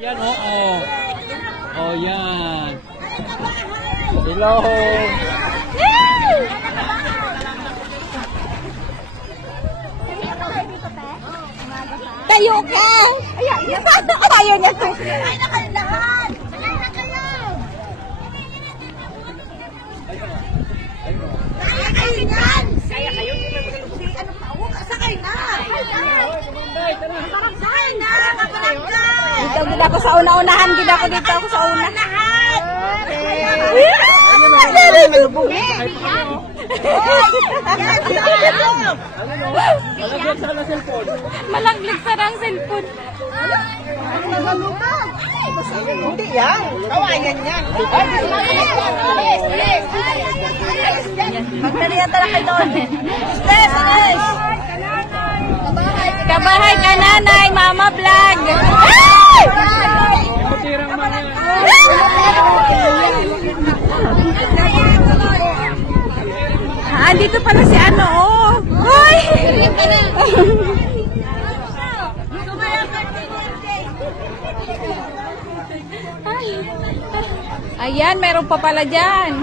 Yan, oo. Oh, yan. Hello. Tayo ka! Ayaw niya. Ayaw niya. Ay, nakalahan! Sakay na kayo! Sakay na! Kaya kayo? Ano pa? Sakay na! Sakay na! Kaparangay! Dito gila ko sa una-unahan. Gila ko dito ako sa una-unahan! Malaglag sa ng cellphone. Hindi yan. Kawayan yan. Magdalihan talaga kayo doon. Stress! Kabahay ka nanay, mama vlog. Andito pala si ano, oh. Hoy! Ayan, meron pa pala dyan.